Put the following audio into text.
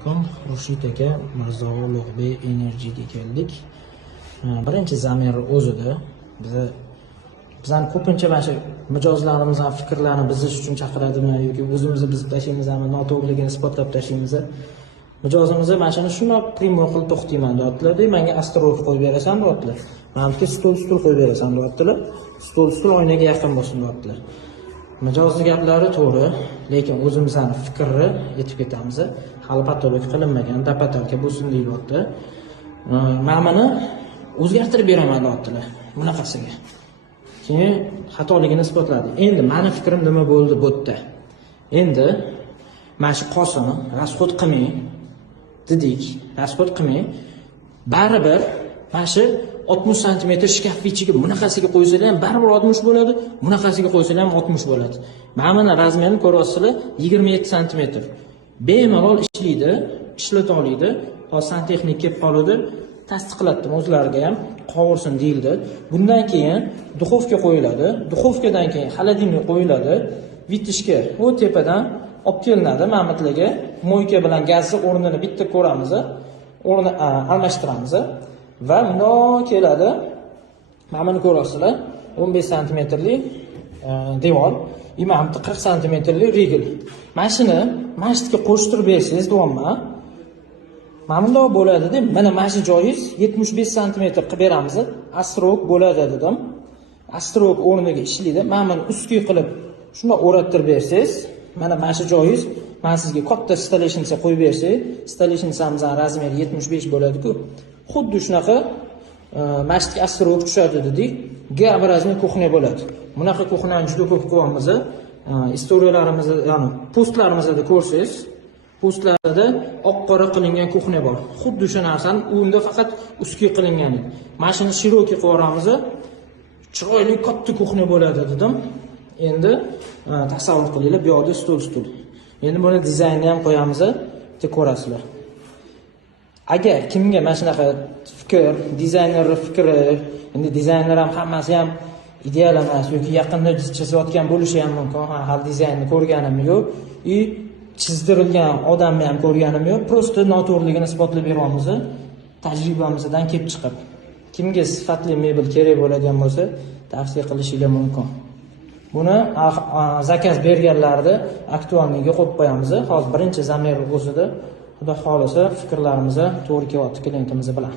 alaykum xurshid aka mirzo ulug'bek energiyaga keldik. Birinchi zamir o'zida biza bizani ko'pincha mana shu mijozlarimiz ham fikrlarni bizish uchun chaqiradimi yoki o'zimizni buzib tashlaymizmi noto'g'riligini isbotlab tashlaymiz mijozimizni mana shuni shundoq primoy qilib to'xtayman deyaptilarda manga asteroid qo'yib berasan deyaptilar. Manimga stol stul qo'yib berasan deyaptilar. Stol stul oynaga yaqin bo'lsin deyaptilar. Mijozni gaplari to'g'ri lekin o'zimizni fikrni aytib ketamiz. Hali patolog qilinmagan dapatalka bo'lsin deyilyapti mana buni o'zgartirib beraman deyaptilar. Bunaqasiga. Keyin xatoligini isbotladi. Endi mani fikrim nima bo'ldi? Bu yerda endi mana shu qosini расход qilmang dedik. Расход qilmang baribir mana shu oltmish santimetr shkaf ichiga bunaqasiga qo'ysalar ham baribir oltmish bo'ladi bunaqasiga qo'ysalar ham oltmish bo'ladi. Mana buni razmerini ko'ryapsizlar yigirma yetti santimetr. Bemalol ishlaydi ishlata oladi hozir santexnik kelib qoladi tasdiqlatdim o'zlariga ham qovursin deyildi. Bundan keyin duxovka qo'yiladi duxovkadan keyin холодильник qo'yiladi. Vitishga u tepadan olib kelinadi mana mamitlarga moyka bilan gazni o'rnini bitta ko'ramiz o'rni almashtiramiz. Va bundoq keladi. Mana buni ko'ryapsizlar o'n besh santimetrli e, devor. И mana bitta qirq santimetrli rigel mana shuni masjidga qo'shtirib bersangiz deyapman mana bundoq bo'ladi deb mana mana shu joyingiz yetmish besh santimetr qilib beramiz. Astrok bo'ladi dedim. Astrok o'rniga ishlaydi. Mana buni ustki qilib shundoq o'rattirib bersangiz mana mana shu joyingiz man sizga katta stoleshnica qo'yib bersak stoleshnicamizni razmeri yetmish besh bo'ladiku. Xuddi shunaqa e, masjidga astrok tushadi dedik g образный kuxня bo'ladi. Bunaqa kuxnyani juda ko'p qilyapmiz e, istoriyalarimizni ya'ni postlarimizda ko'rsangiz postlarida oq qora qilingan kuxня bor. Xuddi o'sha narsani unda faqat ustki qilingan edi mana shuni shirokiy qilib yuboramiz. Chiroyli katta kuxня bo'ladi dedim. Endi tasavvur qilinglar bu yoqda stul stul. Endi buni dizaynini ham qo'yamiz bitta ko'rasizlar. Agar kimga mana shunaqa fikr dizaynerni fikri endi dizayner ham hammasi ham ideal emas yoki yaqinda chizayotgan bo'lishi ham mumkin. Ha hali dizaynni ko'rganim yo'q и chizdirilgan odamni ham ko'rganim yo'q просто noto'g'riligini isbotlab beryapmiz tajribamizdan kelib chiqib. Kimga sifatli mebel kerak bo'ladigan bo'lsa tavsiya qilishinglar mumkin. Buni zakaz berganlarni aktualniga qo'yib qo'yamiz. Hozir birinchi zamir o'zida. Xudo xohlasa fikrlarimiz to'g'ri kelyapti klientimiz bilan